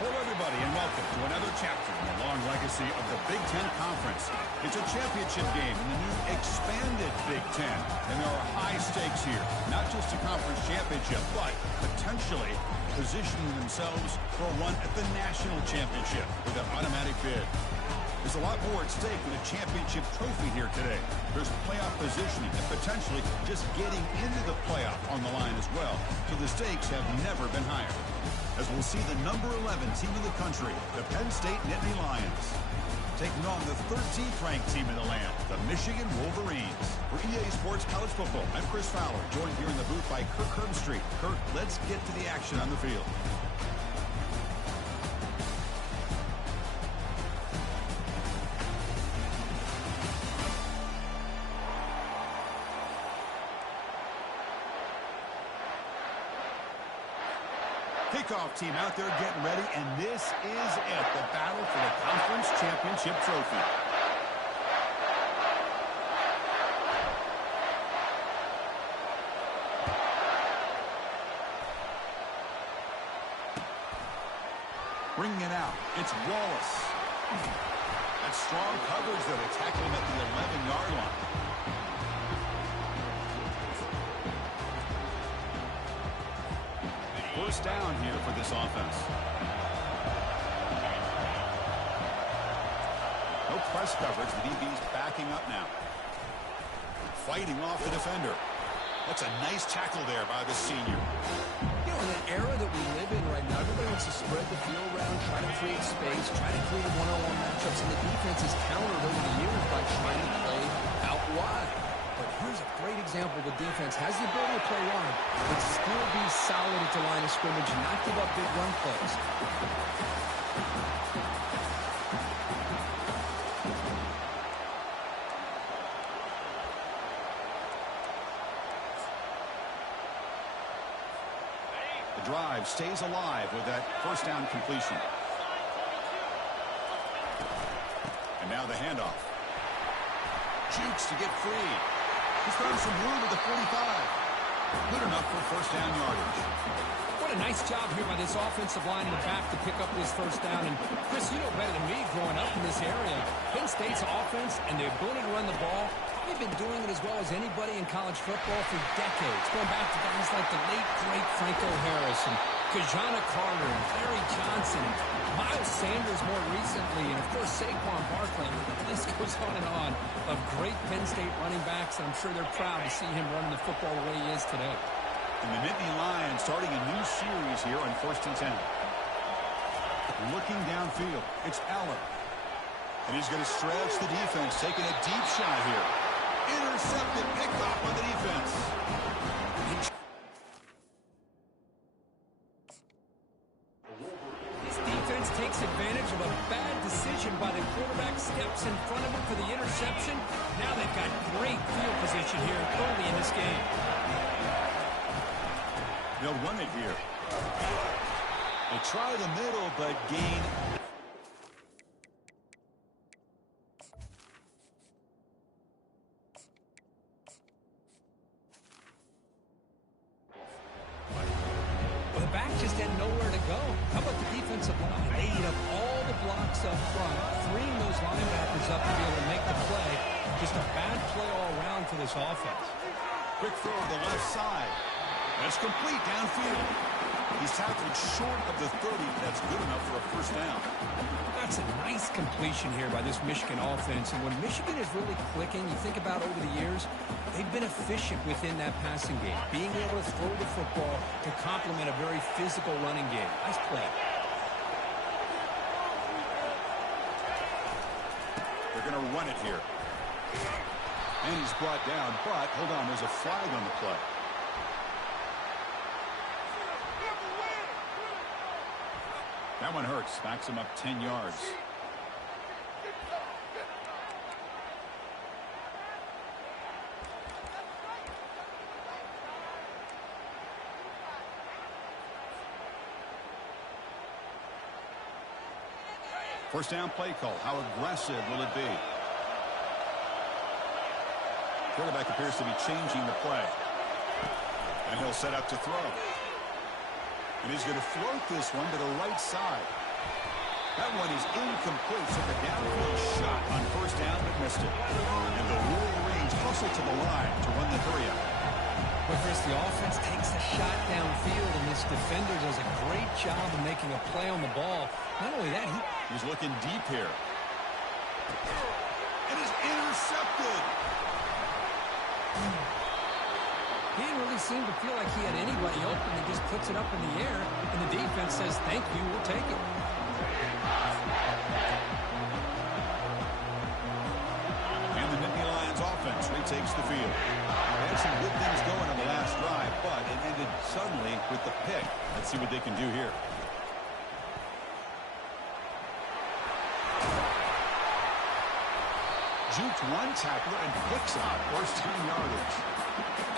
Hello, everybody, and welcome to another chapter in the long legacy of the Big Ten Conference. It's a championship game in the new expanded Big Ten, and there are high stakes here. Not just a conference championship, but potentially positioning themselves for a run at the national championship with an automatic bid. There's a lot more at stake than a championship trophy here today. There's playoff positioning and potentially just getting into the playoff on the line as well. So the stakes have never been higher. As we'll see the number 11 team in the country, the Penn State Nittany Lions, taking on the 13th ranked team in the land, the Michigan Wolverines. For EA Sports College Football, I'm Chris Fowler, joined here in the booth by Kirk Herbstreit. Kirk, let's get to the action on the field. Kickoff team out there getting ready, and this is it, the battle for the conference championship trophy. Bringing it out, it's Wallace. That's strong coverage, though. They tackle him at the 11-yard line. First down here for this offense. No press coverage. The DB's backing up now. Fighting off the defender. That's a nice tackle there by the senior. You know, in the era that we live in right now, everybody wants to spread the field around, try to create space, try to create one-on-one matchups, and the defense is countered over the years by trying to play out wide. But here's a great example. The defense has the ability to play wide, but still be solid at the line of scrimmage and not give up big run plays. The drive stays alive with that first down completion. And now the handoff. Jukes to get free. He's found some room at the 45. Good enough for first down yardage. What a nice job here by this offensive line in the back to pick up this first down. And, Chris, you know better than me growing up in this area. Penn State's offense and their ability to run the ball, probably been doing it as well as anybody in college football for decades. Going back to guys like the late, great Franco Harris and Kajana Carter and Larry Johnson and Miles Sanders more recently, and, of course, Saquon Barkley. The list goes on of great Penn State running backs, and I'm sure they're proud to see him running the football the way he is today. And the Nittany Lions starting a new series here on 1st and 10. Looking downfield, it's Allen. And he's going to stretch the defense, taking a deep shot here. Intercepted, picked off by the defense. This defense takes advantage of a bad decision by the quarterback, steps in front of him for the interception. Now they've got great field position here early in this game. They'll run it here. They try the middle, but gain. Well, the back just had nowhere to go. How about the defensive line? They eat up all the blocks up front, freeing those linebackers up to be able to make the play. Just a bad play all around for this offense. Quick throw to the left side. That's complete downfield. He's tackled short of the 30. That's good enough for a first down. That's a nice completion here by this Michigan offense. And when Michigan is really clicking, you think about over the years, they've been efficient within that passing game, being able to throw the football to complement a very physical running game. Nice play. They're going to run it here. And he's brought down, but hold on, there's a flag on the play. That one hurts. Backs him up 10 yards. First down play call. How aggressive will it be? Quarterback appears to be changing the play. And he'll set up to throw. And he's going to float this one to the right side. That one is incomplete. Took a downfield shot on first down, but missed it. And the Wolverines hustle to the line to run the hurry up. But Chris, the offense takes a shot downfield, and this defender does a great job of making a play on the ball. Not only that, he's looking deep here. It is intercepted. He didn't really seem to feel like he had anybody open. He just puts it up in the air, and the defense says, thank you, we'll take it. And the Nittany Lions offense retakes the field. They had some good things going on the last drive, but it ended suddenly with the pick. Let's see what they can do here. Juked one tackler and picks up first down yardage.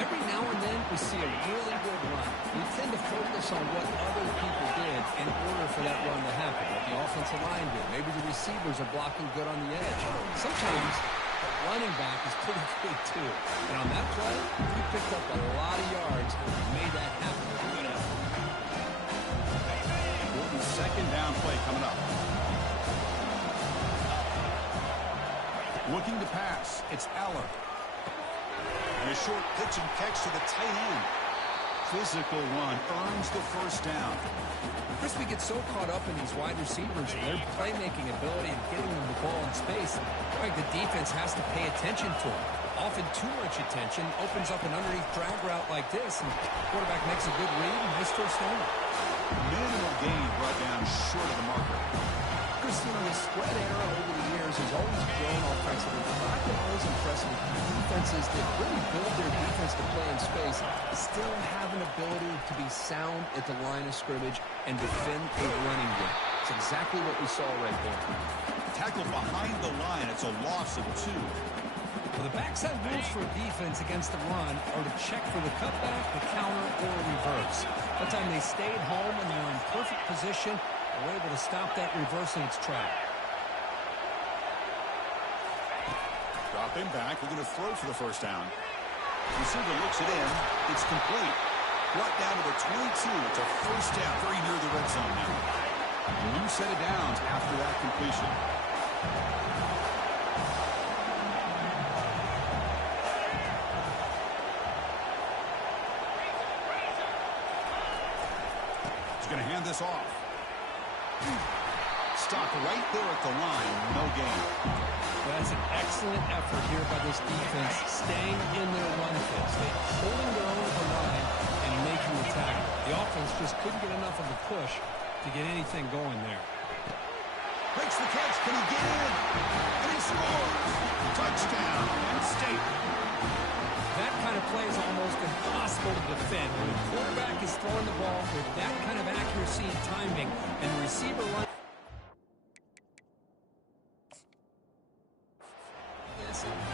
Every now and then we see a really good run. We tend to focus on what other people did in order for that run to happen. What the offensive line did. Maybe the receivers are blocking good on the edge. Sometimes the running back is pretty good too. And on that play, he picked up a lot of yards and made that happen with good effort. Important second down play coming up. Looking to pass, it's Eller. And a short pitch and catch to the tight end. Physical run earns the first down. Chris, we get so caught up in these wide receivers and their playmaking ability and getting them the ball in space. Like the defense has to pay attention to them. Often too much attention opens up an underneath drag route like this, and the quarterback makes a good read and nice first down. Minimal gain brought down short of the marker. Chris, the spread era over the years has always grown offensively, but I've been always impressed with defenses that really build their defense to play in space, still have an ability to be sound at the line of scrimmage and defend a running game. It's exactly what we saw right there. Tackle behind the line. It's a loss of 2. Well, the backside rules for a defense against the run are to check for the cutback, the counter, or reverse. That time they stayed home and they were in perfect position. They were able to stop that reverse in its track. Dropping back, we're going to throw for the first down. Receiver looks it in. It's complete. Brought down to the 22. It's a first down, very near the red zone now. A new set of downs after that completion. He's going to hand this off. Stopped right there at the line. No gain. That's an excellent effort here by this defense, staying in their run fits. They holding their own at the line and making the tackle. The offense just couldn't get enough of a push to get anything going there. Breaks the catch. Can he get in? And he scores. Touchdown, Penn State. That kind of play is almost impossible to defend. When the quarterback is throwing the ball with that kind of accuracy and timing, and the receiver runs.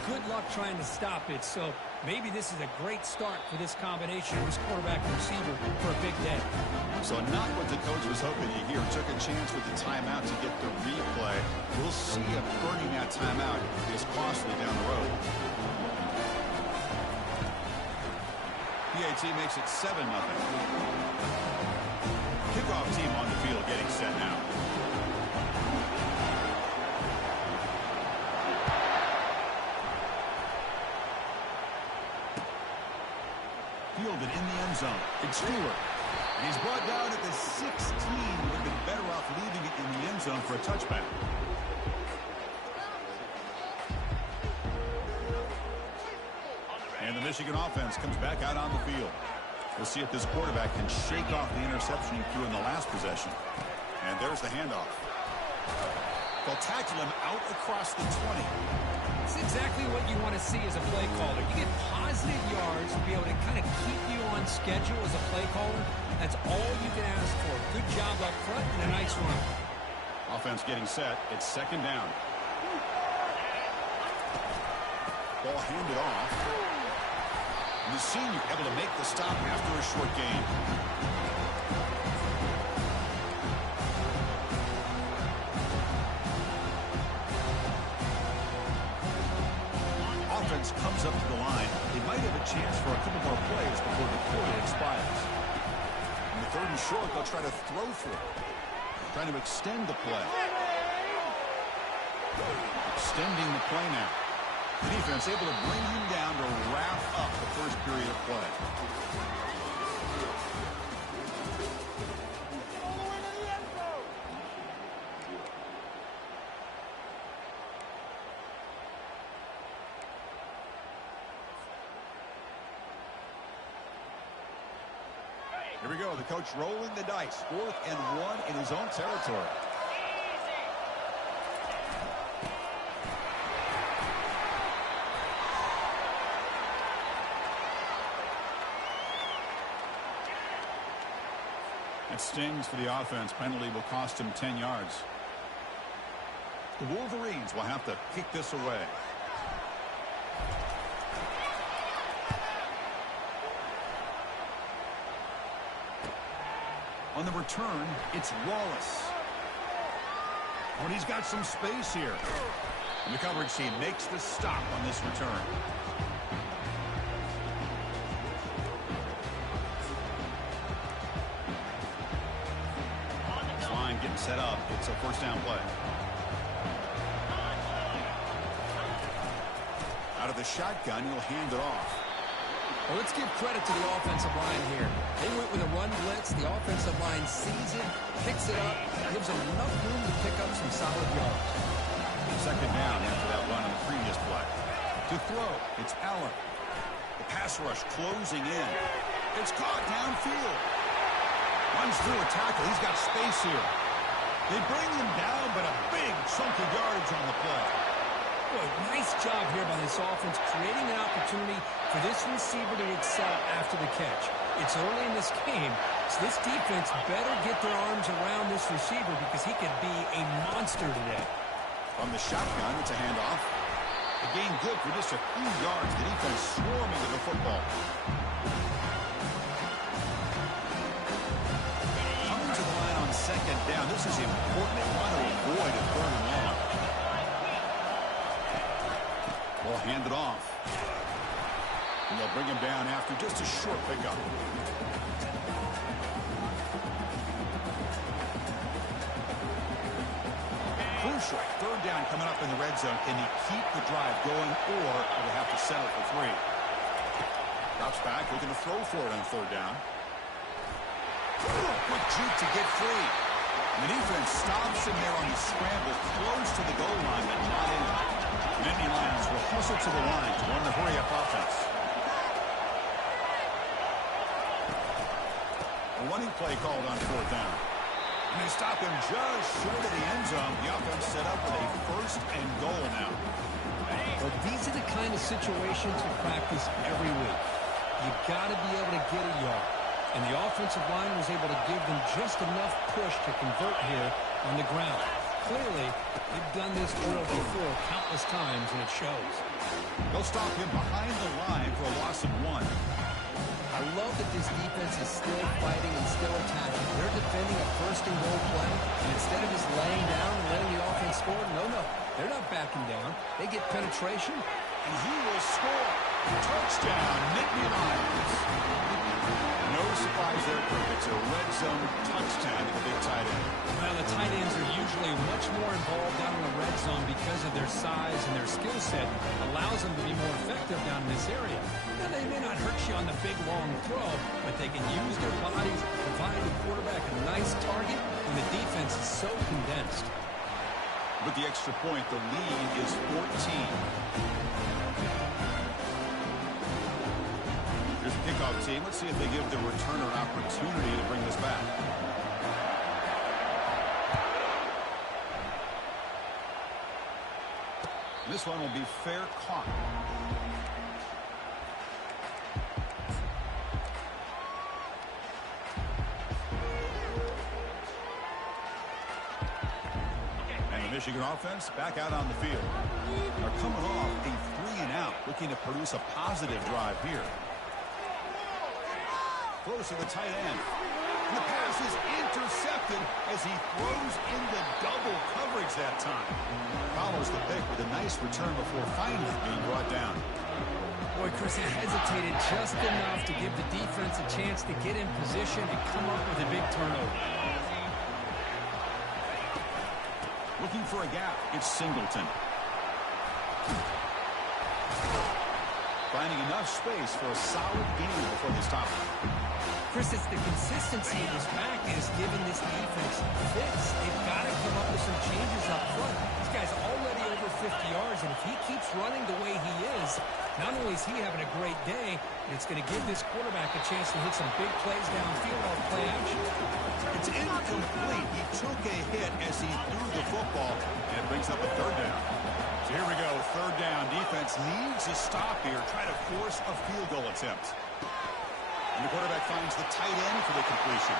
Good luck trying to stop it, so maybe this is a great start for this combination of this quarterback and receiver for a big day. So not what the coach was hoping to hear. Took a chance with the timeout to get the replay. We'll see if burning that timeout is costly down the road. PAT makes it 7-0. Kickoff team on the field getting set now. Fielded in the end zone. It's Stewart. And he's brought down at the 16. Would have been better off leaving it in the end zone for a touchback. And the Michigan offense comes back out on the field. We'll see if this quarterback can shake off the interception he threw in the last possession. And there's the handoff. They'll tackle him out across the 20. It's exactly what you want to see as a play caller. You get positive yards to be able to kind of keep you on schedule as a play caller. That's all you can ask for. Good job up front and a nice run. Offense getting set. It's second down. Ball handed off. And the senior able to make the stop after a short gain. Offense comes up to the line. They might have a chance for a couple more plays before the quarter expires. In the 3rd and short, they'll try to throw for it. Trying to extend the play. Extending the play now. The defense able to bring him down to wrap up the first period of play. Here we go. The coach rolling the dice. 4th and 1 in his own territory. It stings for the offense. Penalty will cost him 10 yards. The Wolverines will have to kick this away. On the return, it's Wallace. Oh, and he's got some space here. And the coverage team makes the stop on this return. Line getting set up. It's a first down play. Out of the shotgun, he'll hand it off. Well, let's give credit to the offensive line here. They went with a run blitz. The offensive line sees it, picks it up, gives them enough room to pick up some solid yards. Second down after that run on the previous play. To throw, it's Allen. The pass rush closing in. It's caught downfield. Runs through a tackle. He's got space here. They bring him down, but a big chunk of yardage on the play. Boy, nice job here by this offense, creating an opportunity for this receiver to excel after the catch. It's early in this game, so this defense better get their arms around this receiver because he could be a monster today. From the shotgun, it's a handoff. The gain good for just a few yards. The defense swarming to the football. Coming to the line on second down. This is important. They want to avoid a 3rd and long. Ball handed off. And they'll bring him down after just a short pickup. Crucial. 3rd down coming up in the red zone. Can he keep the drive going, or will they have to settle for 3? Drops back, looking to throw for it on 3rd down. Quick juke to get free. And the defense stops him there on the scramble, close to the goal line, but not in. Nittany Lions will hustle to the line to run the hurry-up offense. A running play called on 4th down. And they stop him just short of the end zone. The offense set up with a 1st and goal now. Well, these are the kind of situations we practice every week. You've got to be able to get a yard. And the offensive line was able to give them just enough push to convert here on the ground. Clearly, they've done this drill before countless times, and it shows. They'll stop him behind the line for a loss of 1. I love that this defense is still fighting and still attacking. They're defending a 1st and goal play, and instead of just laying down and letting the offense score, no, they're not backing down. They get penetration, and he will score. Touchdown, Nittany Lions. No surprise there, Kirk. It's a red zone touchdown to the big tight end. Well, the tight ends are usually much more involved down in the red zone because of their size and their skill set allows them to be more effective down in this area. Now, they may not hurt you on the big, long throw, but they can use their bodies, provide the quarterback a nice target when the defense is so condensed. With the extra point, the lead is 14. Here's the kickoff team. Let's see if they give the returner an opportunity to bring this back. This one will be fair caught. And the Michigan offense back out on the field. They're coming off a 3-and-out, looking to produce a positive drive here. Close to the tight end. And the pass is intercepted as he throws into double coverage that time. Follows the pick with a nice return before finally being brought down. Boy, Chris, he hesitated just enough to give the defense a chance to get in position and come up with a big turnover. Looking for a gap. It's Singleton. Finding enough space for a solid gain before they stop. Chris, it's the consistency of his back that has given this defense fits. They've got to come up with some changes up front. This guy's already over 50 yards, and if he keeps running the way he is, not only is he having a great day, but it's going to give this quarterback a chance to hit some big plays downfield off play action. It's incomplete. He took a hit as he threw the football, and it brings up a third down. So here we go, third down. Defense needs a stop here, try to force a field goal attempt. And the quarterback finds the tight end for the completion.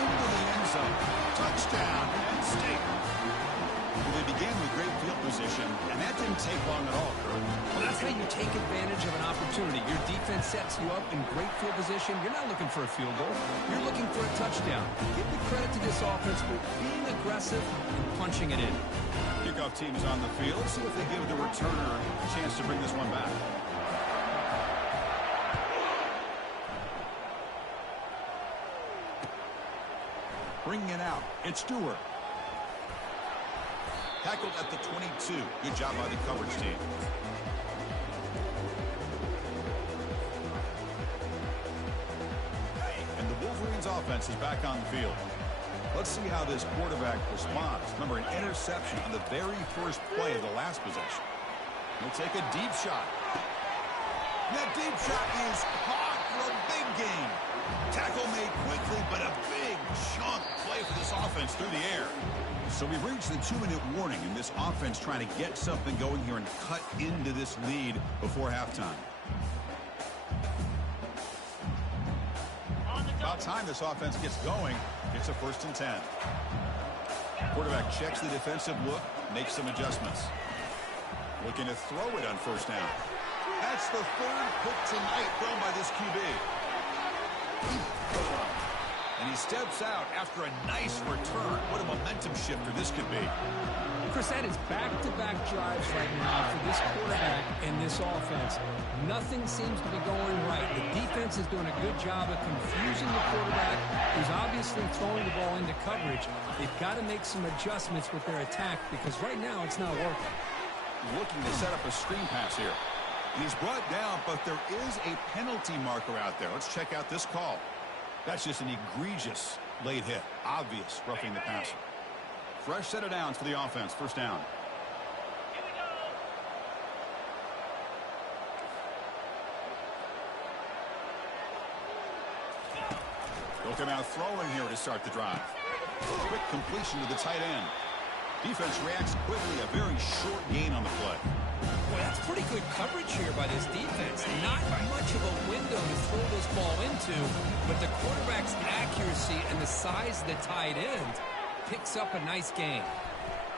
Into the end zone. Touchdown, Penn State. Well, they began with great field position, and that didn't take long at all, Kurt. Well, that's how you take advantage of an opportunity. Your defense sets you up in great field position. You're not looking for a field goal. You're looking for a touchdown. Give the credit to this offense for being aggressive and punching it in. Kickoff team is on the field. Let's see if they give the returner a chance to bring this one back. Bringing it out. It's Stewart. Tackled at the 22. Good job by the coverage team. And the Wolverines offense is back on the field. Let's see how this quarterback responds. Remember, an interception on the very first play of the last possession. He'll take a deep shot. That deep shot is caught for a big gain. Tackle made quickly, but a big chunk play for this offense through the air. So we've reached the 2-minute warning, and this offense trying to get something going here and cut into this lead before halftime. About time this offense gets going. It's a 1st and 10. Quarterback checks the defensive look, makes some adjustments. Looking to throw it on 1st down. That's the 3rd pick tonight thrown by this QB. And he steps out after a nice return. What a momentum shifter this could be. Chris, that is back-to-back drives right now for this quarterback and this offense. Nothing seems to be going right. The defense is doing a good job of confusing the quarterback, who's obviously throwing the ball into coverage. They've got to make some adjustments with their attack because right now it's not working. Looking to set up a screen pass here. He's brought down, but there is a penalty marker out there. Let's check out this call. That's just an egregious late hit. Obvious roughing the passer. Fresh set of downs for the offense. 1st down. They'll come out throwing here to start the drive. Quick completion to the tight end. Defense reacts quickly. A very short gain on the play. Boy, that's pretty good coverage here by this defense. Not much of a window to throw this ball into, but the quarterback's accuracy and the size of the tight end picks up a nice gain.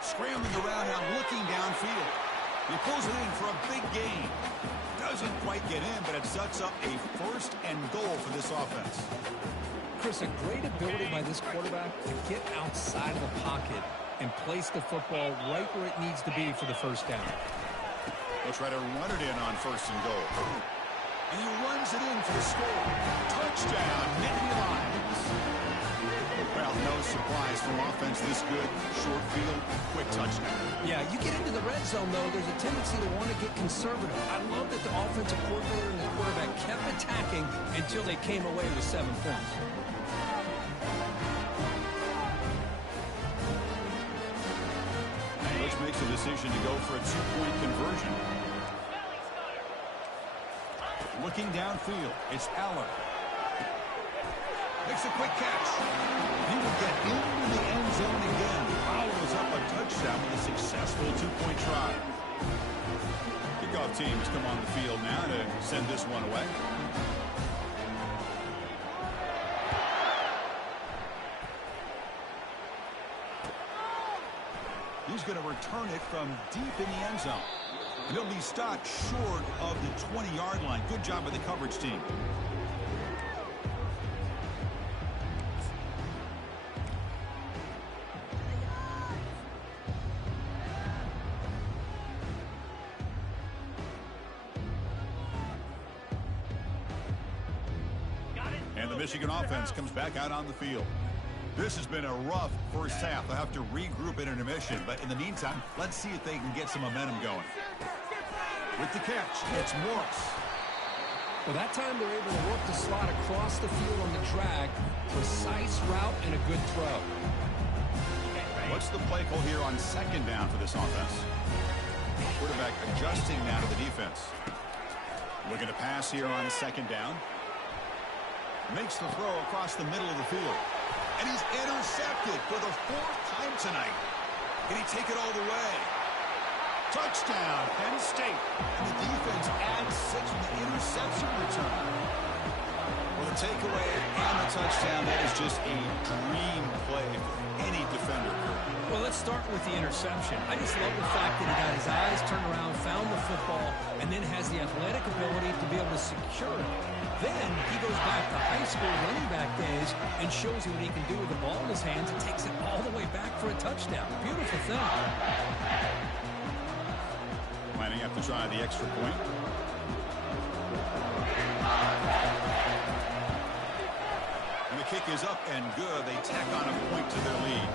Scrambling around now, looking downfield. He pulls it in for a big gain. Doesn't quite get in, but it sets up a 1st and goal for this offense. Chris, a great ability by this quarterback to get outside of the pocket and place the football right where it needs to be for the 1st down. They'll try to run it in on 1st and goal. And he runs it in for the score. Touchdown, Nittany Lions. Well, no surprise from offense this good. Short field, quick touchdown. Yeah, you get into the red zone, though, there's a tendency to want to get conservative. I love that the offensive coordinator and the quarterback kept attacking until they came away with 7 points. Coach makes a decision to go for a 2-point conversion. Looking downfield, it's Aller. Makes a quick catch. He will get into the end zone again. Follows up a touchdown with a successful 2-point try. Kickoff team has come on the field now to send this one away. He's going to return it from deep in the end zone. And he'll be stopped short of the 20-yard line. Good job by the coverage team. And the Michigan offense comes back out on the field. This has been a rough first half. They'll have to regroup in intermission, but in the meantime, let's see if they can get some momentum going. With the catch, it's Morris. Well, that time they're able to work the slot across the field on the drag. Precise route and a good throw. What's the play call here on second down for this offense? Quarterback adjusting now to the defense. Looking to pass here on second down. Makes the throw across the middle of the field. And he's intercepted for the fourth time tonight. Can he take it all the way? Touchdown, Penn State. And the defense adds 6 with the interception return. Well, the takeaway and the touchdown, that is just a dream play for any defender. Well, let's start with the interception. I just love the fact that he got his eyes turned around, found the football, and then has the athletic ability to be able to secure it. Then he goes back to high school running back days and shows you what he can do with the ball in his hands and takes it all the way back for a touchdown. Beautiful thing. Planning up to try the extra point. And the kick is up and good. They tack on a point to their lead.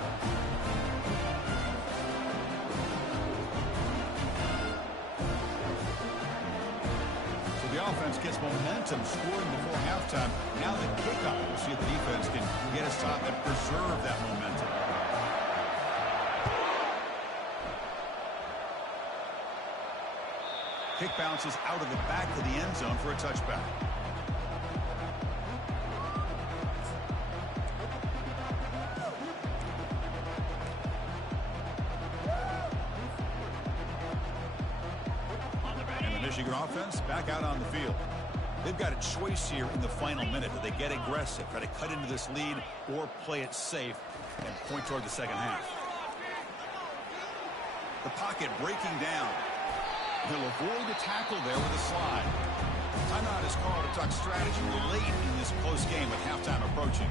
So the offense gets momentum, scoring before halftime. Now the kickoff. We'll see if the defense can get a stop and preserve that momentum. Kick bounces out of the back of the end zone for a touchback. And the Michigan offense back out on the field. They've got a choice here in the final minute. Do they get aggressive, try to cut into this lead, or play it safe and point toward the second half? The pocket breaking down. He'll avoid the tackle there with a slide. Timeout is called to talk strategy late in this close game with halftime approaching.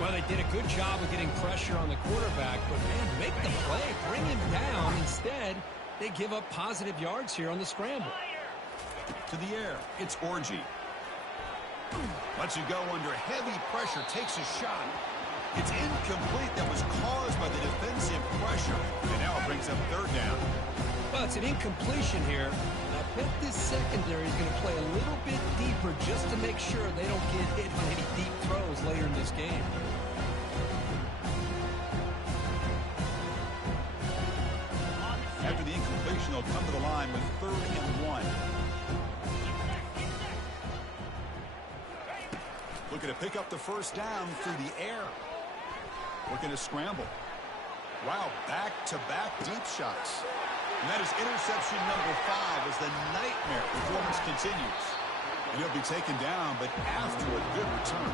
Well, they did a good job of getting pressure on the quarterback, but, man, make the play, bring him down. Instead, they give up positive yards here on the scramble. To the air, it's Orgy. Lets you go under heavy pressure, takes a shot. It's incomplete. That was caused by the defensive pressure. And now it brings up third down. Well, it's an incompletion here. I bet this secondary is going to play a little bit deeper just to make sure they don't get hit on any deep throws later in this game. After the incompletion, they'll come to the line with 3rd and 1. Looking to pick up the first down through the air. Looking to scramble. Wow, back-to-back deep shots. And that is interception number 5 as the nightmare performance continues. And he'll be taken down, but after a good return.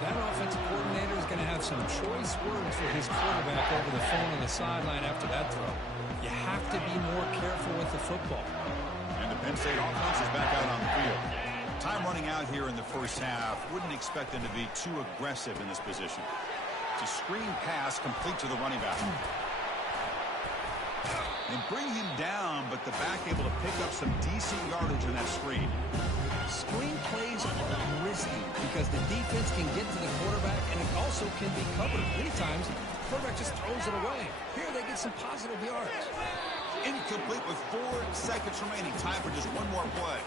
That offensive coordinator is going to have some choice words for his quarterback over the phone on the sideline after that throw. You have to be more careful with the football. And the Penn State offense is back out on the field. Time running out here in the first half. Wouldn't expect them to be too aggressive in this position. It's a screen pass complete to the running back. They bring him down, but the back able to pick up some decent yardage on that screen. Screen plays are risky because the defense can get to the quarterback, and it also can be covered. Many times, the quarterback just throws it away. Here, they get some positive yards. Incomplete with 4 seconds remaining. Time for just one more play.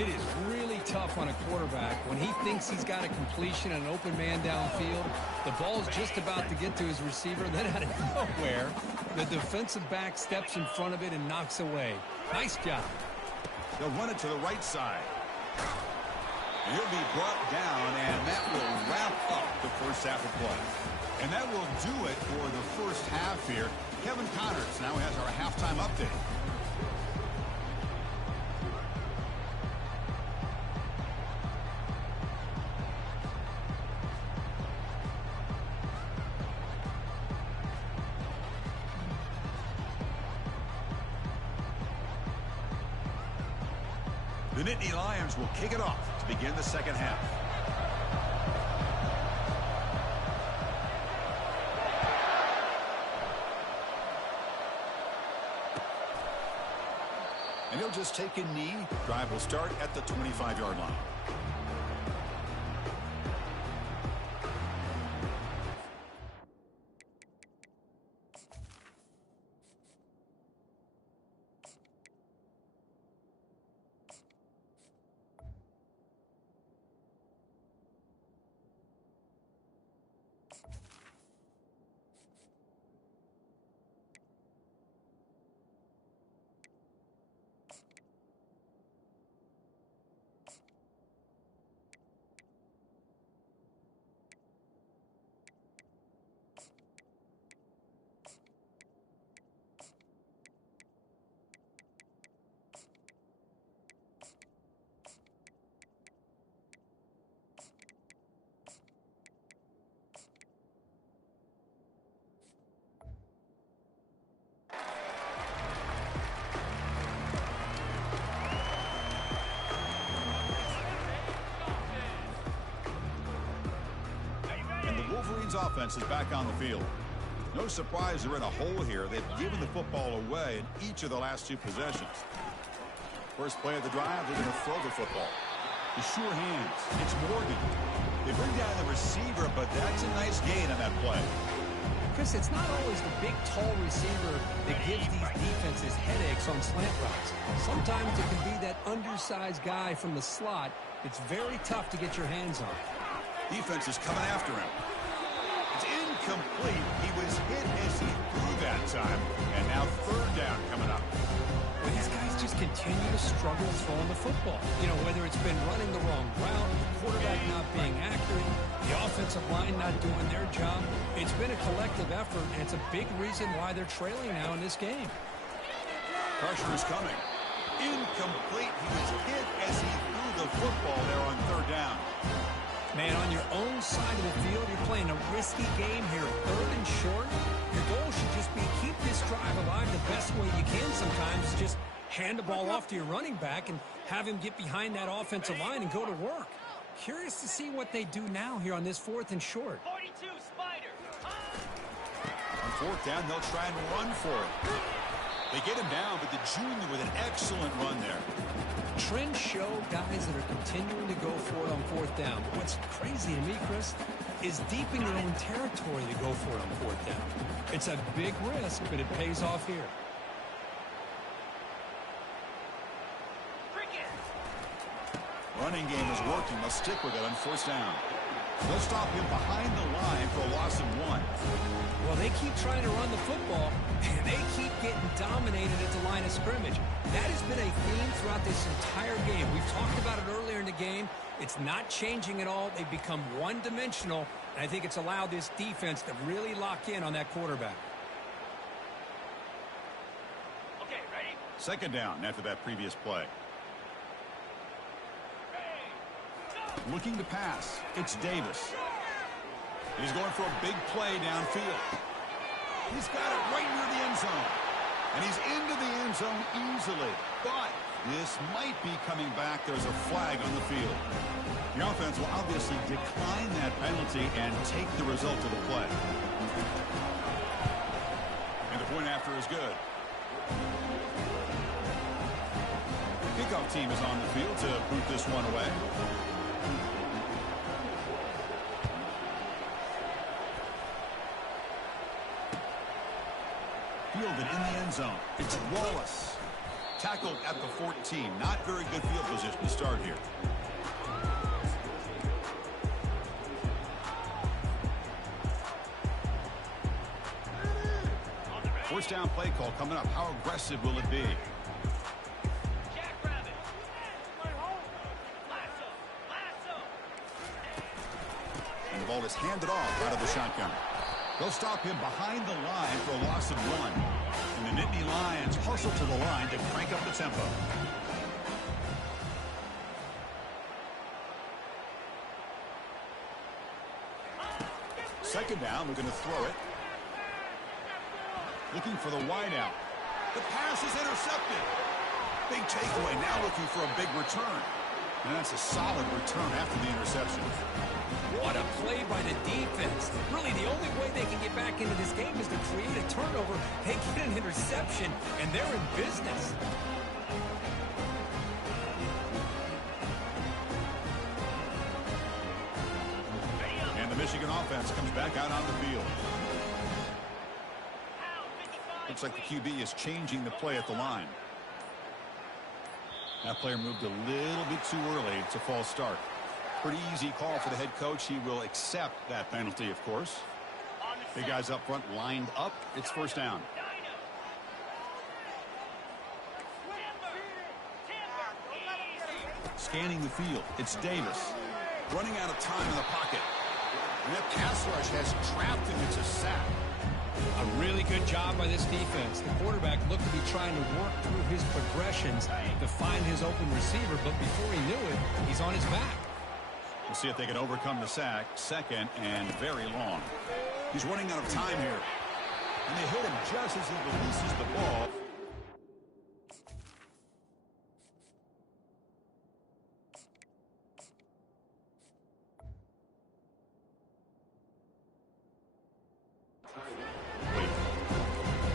It is really tough on a quarterback when he thinks he's got a completion and an open man downfield. The ball's just about to get to his receiver. Then out of nowhere, the defensive back steps in front of it and knocks away. Nice job. They'll run it to the right side. And he'll be brought down, and that will wrap up the first half of play. And that will do it for the first half here. Kevin Connors now has our halftime update. The Nittany Lions will kick it off to begin the second half. And he'll just take a knee. Drive will start at the 25-yard line. Titans offense is back on the field. No surprise they're in a hole here. They've given the football away in each of the last 2 possessions. First play of the drive, they're going to throw the football. The sure hands. It's Morgan. They bring down the receiver, but that's a nice gain on that play. Chris, it's not always the big, tall receiver that gives these defenses headaches on slant routes. Sometimes it can be that undersized guy from the slot that's very tough to get your hands on. Defense is coming after him. It's incomplete. He was hit as he threw that time. And now 3rd down coming up. Well, these guys just continue to struggle throwing the football. You know, whether it's been running the wrong route, the quarterback not being accurate, the offensive line not doing their job. It's been a collective effort, and it's a big reason why they're trailing now in this game. Pressure is coming. Incomplete. He was hit as he threw the football there on 3rd down. Man, on your own side of the field, you're playing a risky game here. 3rd and short. Your goal should just be keep this drive alive the best way you can sometimes. Just hand the ball off to your running back and have him get behind that offensive line and go to work. Curious to see what they do now here on this 4th and short. 42 Spider. On 4th down, they'll try and run for it. They get him down, but the junior with an excellent run there. Trends show guys that are continuing to go for it on 4th down. What's crazy to me, Chris, is deep in your own territory to go for it on 4th down. It's a big risk, but it pays off here. Running game is working. They'll stick with it on 4th down. They'll stop him behind the line for a loss of 1. Well, they keep trying to run the football, and they keep getting dominated at the line of scrimmage. That has been a theme throughout this entire game. We've talked about it earlier in the game. It's not changing at all. They've become one-dimensional, and I think it's allowed this defense to really lock in on that quarterback. Okay, ready? 2nd down after that previous play. Looking to pass. It's Davis. He's going for a big play downfield. He's got it right near the end zone. And he's into the end zone easily. But this might be coming back. There's a flag on the field. The offense will obviously decline that penalty and take the result of the play. And the point after is good. The kickoff team is on the field to boot this one away. Fielded in the end zone. It's Wallace. Tackled at the 14. Not very good field position to start here. First down play call coming up. How aggressive will it be? And the ball is handed off out of the shotgun. They'll stop him behind the line for a loss of 1. And the Nittany Lions hustle to the line to crank up the tempo. Second down, we're going to throw it. Looking for the wideout. The pass is intercepted. Big takeaway, now looking for a big return. And that's a solid return after the interception. What a play by the defense. Really, the only way they can get back into this game is to create a turnover. They get an interception, and they're in business. And the Michigan offense comes back out on the field. Looks like the QB is changing the play at the line. That player moved a little bit too early. It's a false start. Pretty easy call for the head coach. He will accept that penalty, of course. Big guys up front lined up. It's first down. Scanning the field. It's Davis. Running out of time in the pocket. And that pass rush has trapped him. It's a sack. A really good job by this defense. The quarterback looked to be trying to work through his progressions to find his open receiver, but before he knew it, he's on his back. We'll see if they can overcome the sack. 2nd and very long. He's running out of time here. And they hit him just as he releases the ball.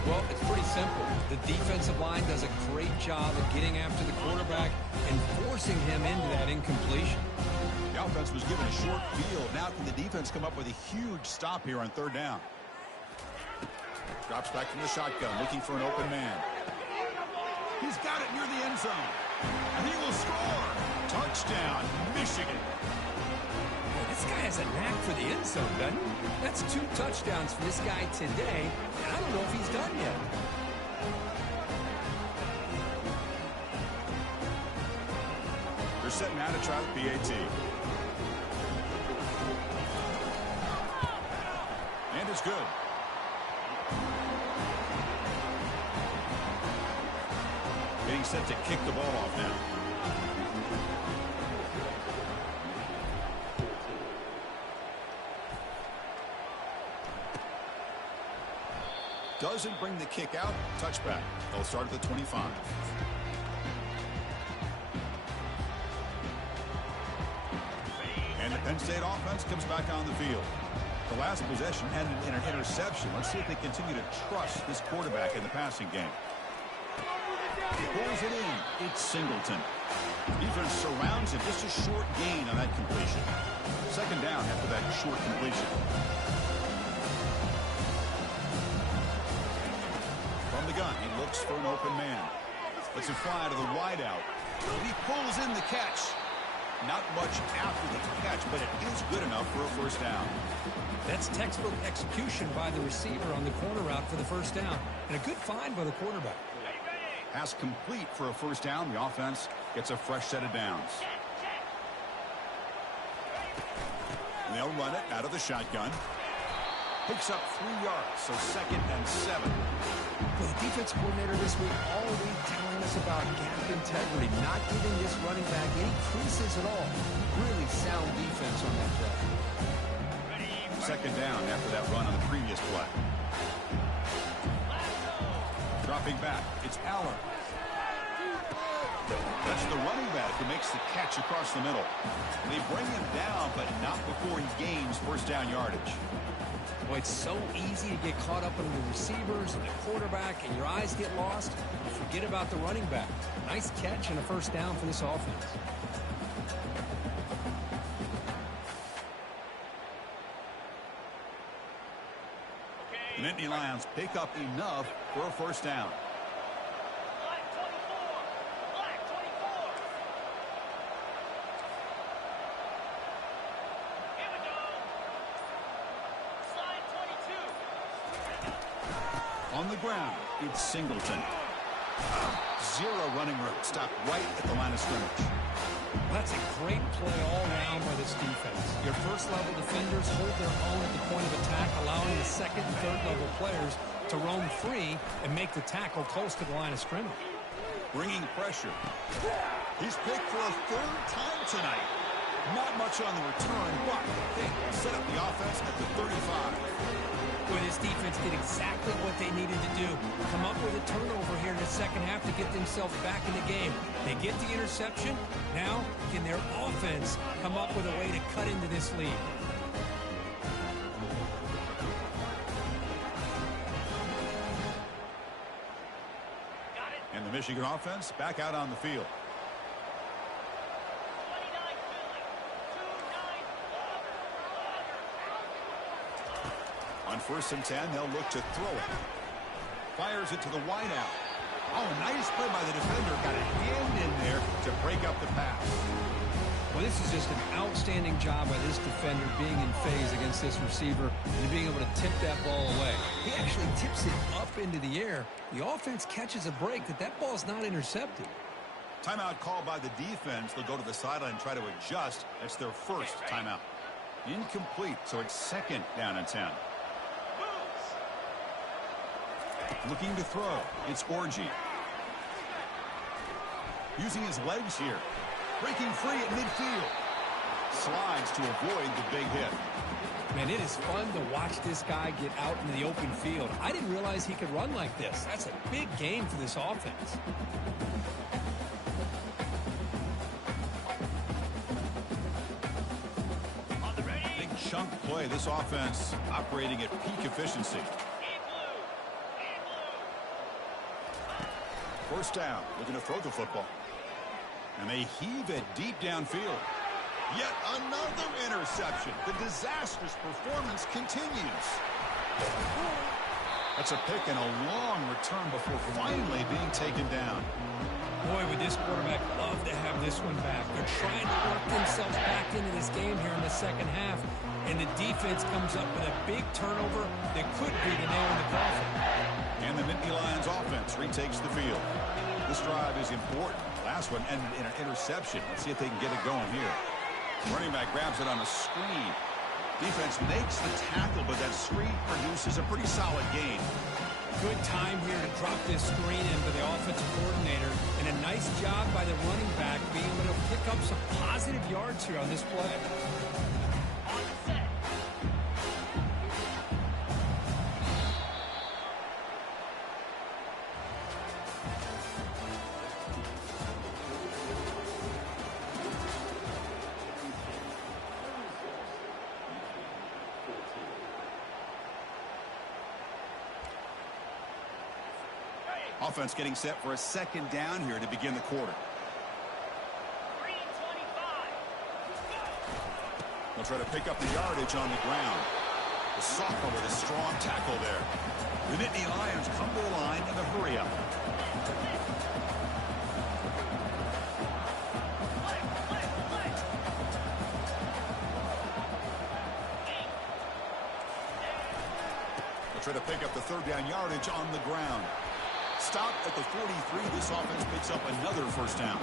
Well, it's pretty simple. The defensive line does a great job of getting after the quarterback and forcing him into that incompletion. The offense was given a short field. Now can the defense come up with a huge stop here on third down? Drops back from the shotgun, looking for an open man. He's got it near the end zone. And he will score. Touchdown, Michigan. Boy, this guy has a knack for the end zone, doesn't he? That's 2 touchdowns for this guy today, and I don't know if he's done yet. They're setting out to try the PAT. And it's good. Getting set to kick the ball off now. Doesn't bring the kick out. Touchback. They'll start at the 25. And the Penn State offense comes back on the field. The last possession ended in an interception. Let's see if they continue to trust this quarterback in the passing game. He pulls it in. It's Singleton. Defense surrounds him. Just a short gain on that completion. Second down after that short completion. From the gun, he looks for an open man. Lets it fly to the wideout. He pulls in the catch. Not much after the catch, but it is good enough for a first down. That's textbook execution by the receiver on the corner route for the first down. And a good find by the quarterback. Pass complete for a first down. The offense gets a fresh set of downs. And they'll run it out of the shotgun. Picks up 3 yards, so 2nd and 7. Well, the defense coordinator this week all week telling us about gap integrity, not giving this running back any creases at all. Really sound defense on that play. Second down after that run on the previous play. Dropping back, it's Aller. That's the running back who makes the catch across the middle. They bring him down, but not before he gains first down yardage. Boy, it's so easy to get caught up in the receivers and the quarterback, and your eyes get lost. You forget about the running back. Nice catch and a first down for this offense. The Nittany Lions pick up enough for a first down. On the ground, it's Singleton. Zero running room. Stopped right at the line of scrimmage. That's a great play all around by this defense. Your first-level defenders hold their own at the point of attack, allowing the second and third-level players to roam free and make the tackle close to the line of scrimmage. Bringing pressure. He's picked for a 3rd time tonight. Not much on the return, but they set up the offense at the 35. Boy, this defense did exactly what they needed to do. Come up with a turnover here in the second half to get themselves back in the game. They get the interception. Now, can their offense come up with a way to cut into this lead? And the Michigan offense back out on the field. On 1st and 10, they'll look to throw it. Fires it to the wideout. Oh, nice play by the defender. Got a hand in there to break up the pass. Well, this is just an outstanding job by this defender being in phase against this receiver and being able to tip that ball away. He actually tips it up into the air. The offense catches a break that ball's not intercepted. Timeout called by the defense. They'll go to the sideline and try to adjust. That's their first timeout. Incomplete, so it's 2nd down and 10. Looking to throw. It's Orji. Using his legs here. Breaking free at midfield. Slides to avoid the big hit. Man, it is fun to watch this guy get out into the open field. I didn't realize he could run like this. That's a big game for this offense. Big chunk play. This offense operating at peak efficiency. First down, looking to throw the football. And they heave it deep downfield. Yet another interception. The disastrous performance continues. That's a pick and a long return before finally being taken down. Boy, would this quarterback love to have this one back. They're trying to work themselves back into this game here in the second half. And the defense comes up with a big turnover that could be the nail in the coffin. And the Nittany Lions offense retakes the field. This drive is important. Last one ended in an interception. Let's see if they can get it going here. Running back grabs it on a screen. Defense makes the tackle, but that screen produces a pretty solid gain. Good time here to drop this screen in for the offensive coordinator. And a nice job by the running back being able to pick up some positive yards here on this play. On set. Offense getting set for a second down here to begin the quarter. Ncaa25. They'll try to pick up the yardage on the ground. The sophomore with a strong tackle there. The Nittany Lions come to the line in the hurry up. They'll try to pick up the third down yardage on the ground. Stop at the 43. This offense picks up another first down.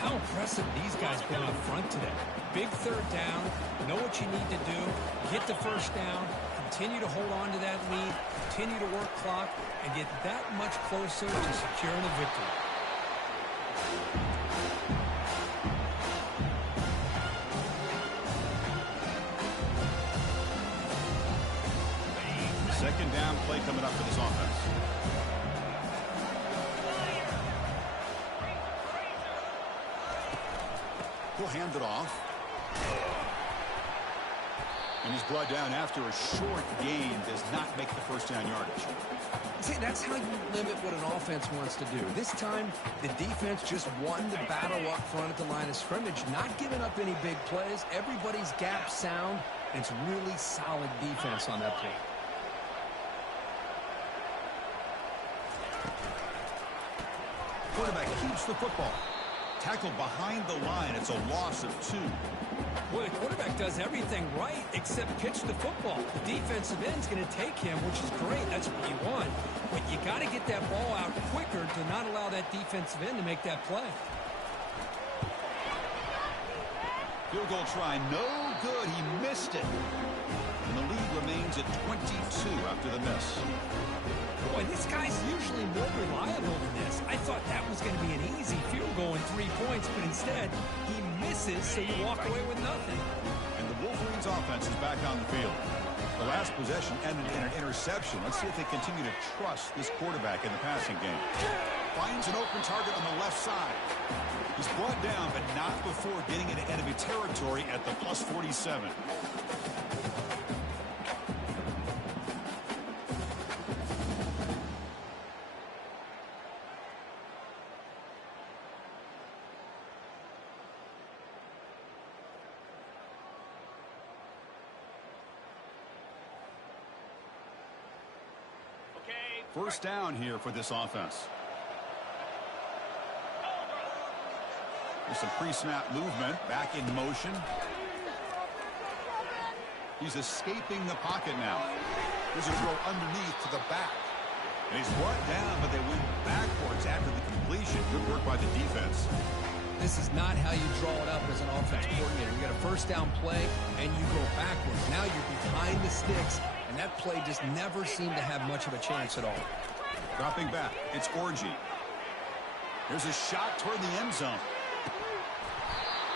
How impressive these guys been up front today. Big third down. Know what you need to do. Get the first down. Continue to hold on to that lead. Continue to work clock. And get that much closer to securing a victory. Second down play coming up for this offense. He'll hand it off. And he's brought down after a short gain. Does not make the first down yardage. See, that's how you limit what an offense wants to do. This time, the defense just won the battle up front at the line of scrimmage, not giving up any big plays. Everybody's gap sound, and it's really solid defense on that play. Quarterback keeps the football. Tackled behind the line. It's a loss of 2. Boy, the quarterback does everything right except pitch the football. The defensive end's going to take him, which is great. That's what you want. But you got to get that ball out quicker to not allow that defensive end to make that play. Field goal try. No good. He missed it. And the lead remains at 22 after the miss. Boy, this guy's usually more reliable than this. I thought that was going to be an easy field goal in 3 points, but instead, he misses, so you walk away with nothing. And the Wolverines offense is back on the field. The last possession ended in an interception. Let's see if they continue to trust this quarterback in the passing game. Finds an open target on the left side. He's brought down, but not before getting into enemy territory at the plus 47. First down here for this offense. There's some pre-snap movement. Back in motion. He's escaping the pocket now. There's a throw underneath to the back. And he's brought down, but they went backwards after the completion. Good work by the defense. This is not how you draw it up as an offense coordinator. You got a first down play, and you go backwards. Now you're behind the sticks. And that play just never seemed to have much of a chance at all. Dropping back, it's Orji. There's a shot toward the end zone.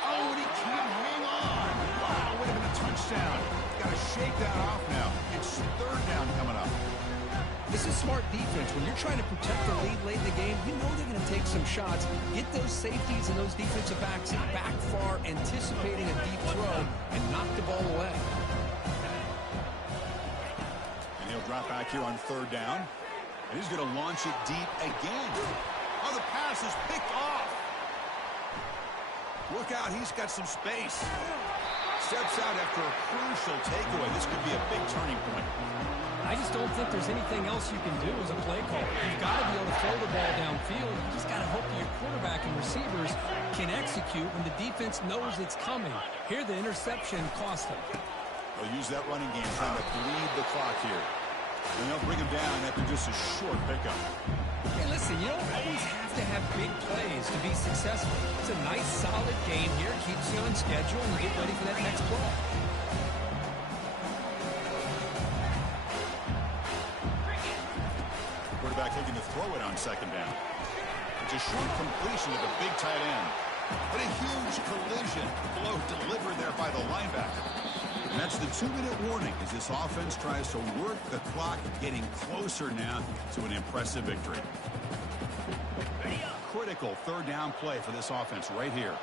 Oh, and he can't hang on. Wow, would have been a touchdown. Got to shake that off now. It's third down coming up. This is smart defense. When you're trying to protect the lead late in the game, you know they're going to take some shots. Get those safeties and those defensive backs back far, anticipating a deep throw, and knock the ball away. He'll drop back here on third down. And he's going to launch it deep again. Oh, the pass is picked off. Look out, he's got some space. Steps out after a crucial takeaway. This could be a big turning point. I just don't think there's anything else you can do as a play caller. You've got to be able to throw the ball downfield. You just got to hope that your quarterback and receivers can execute when the defense knows it's coming. Here, the interception cost them. They'll use that running game trying to bleed the clock here. And they'll bring him down after just a short pickup. Hey, listen, you don't always have to have big plays to be successful. It's a nice, solid game here. Keeps you on schedule and you get ready for that next play. Quarterback looking to throw it on second down. It's a short completion to the big tight end. But a huge collision. Blow delivered there by the linebacker. And that's the 2-minute warning as this offense tries to work the clock, getting closer now to an impressive victory. Critical third down play for this offense right here.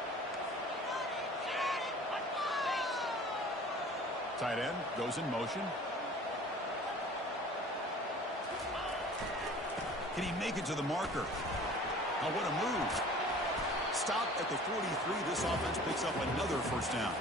Tight end goes in motion. Can he make it to the marker? Oh, what a move. Stop at the 43. This offense picks up another first down.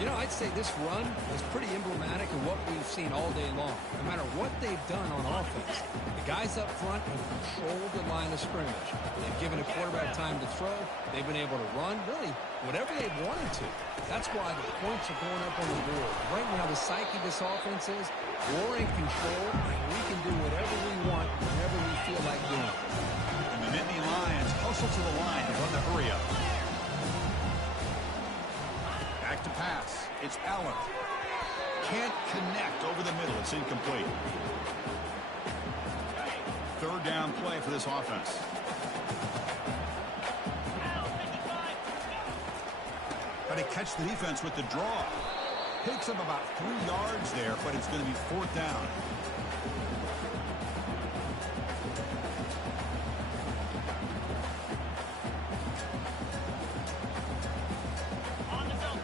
You know, I'd say this run is pretty emblematic of what we've seen all day long. No matter what they've done on offense, the guys up front have controlled the line of scrimmage. They've given a quarterback time to throw. They've been able to run, really, whatever they've wanted to. That's why the points are going up on the board. Right now, the psyche of this offense is we're in control, and we can do whatever we want whenever we feel like doing it. And the Nittany Lions hustle to the line to run the hurry up. Back to pass. It's Allen. Can't connect over the middle. It's incomplete. Third down play for this offense. Got to catch the defense with the draw. Picks up about 3 yards there, but it's going to be fourth down.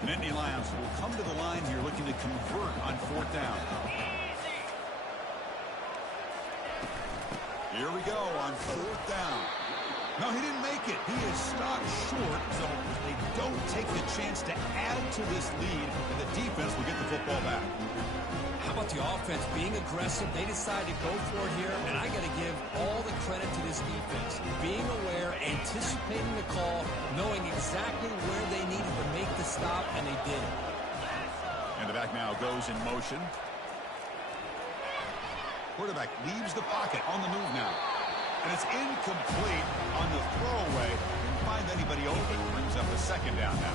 Nittany Lions will come to the line here looking to convert on fourth down. Here we go on fourth down. No, he didn't make it. He is stopped short, so they don't take the chance to add to this lead, and the defense will get the football back. How about the offense being aggressive? They decided to go for it here, and I got to give all the credit to this defense. Being aware, anticipating the call, knowing exactly where they needed to make the stop, and they did it. And the back now goes in motion. Quarterback leaves the pocket on the move now. And it's incomplete on the throwaway. Didn't find anybody open. Brings up a second down now.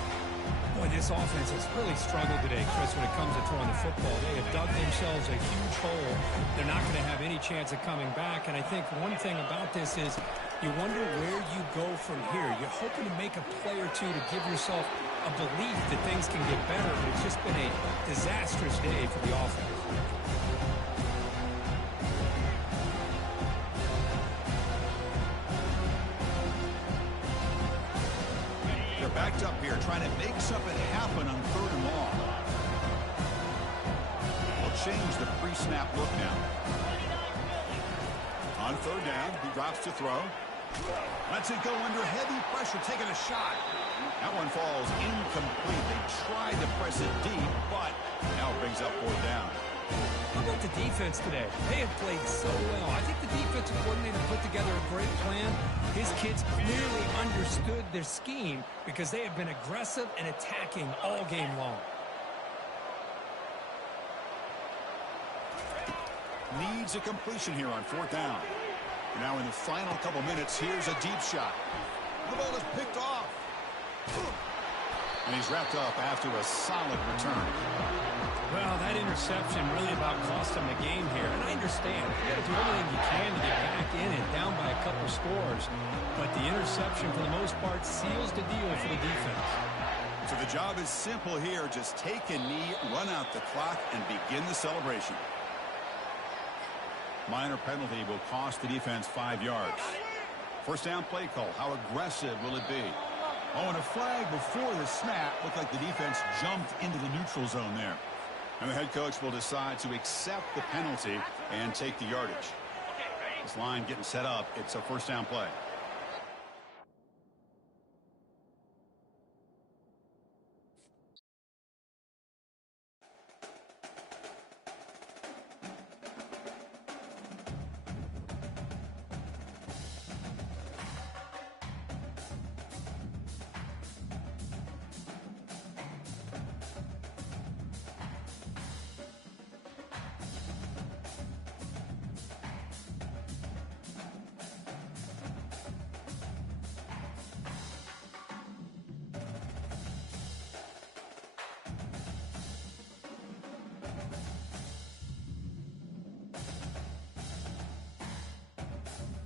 Boy, this offense has really struggled today, Chris, when it comes to throwing the football. They have dug themselves a huge hole. They're not going to have any chance of coming back. And I think one thing about this is you wonder where you go from here. You're hoping to make a play or two to give yourself a belief that things can get better. But it's just been a disastrous day for the offense. Backed up here, trying to make something happen on third and long. We'll change the pre-snap look now. On third down, he drops to throw. Lets it go under heavy pressure, taking a shot. That one falls incomplete. They tried to press it deep, but now it brings up fourth down. How about the defense today? They have played so well. I think the defensive coordinator put together a great plan. His kids clearly understood their scheme because they have been aggressive and attacking all game long. Needs a completion here on fourth down. Now in the final couple minutes, here's a deep shot. The ball is picked off. And he's wrapped up after a solid return. Well, that interception really about cost them the game here. And I understand. You got to do everything you can to get back in and down by a couple scores. But the interception, for the most part, seals the deal for the defense. So the job is simple here. Just take a knee, run out the clock, and begin the celebration. Minor penalty will cost the defense 5 yards. First down play call. How aggressive will it be? Oh, and a flag before the snap. Looked like the defense jumped into the neutral zone there. And the head coach will decide to accept the penalty and take the yardage. This line getting set up. It's a first down play.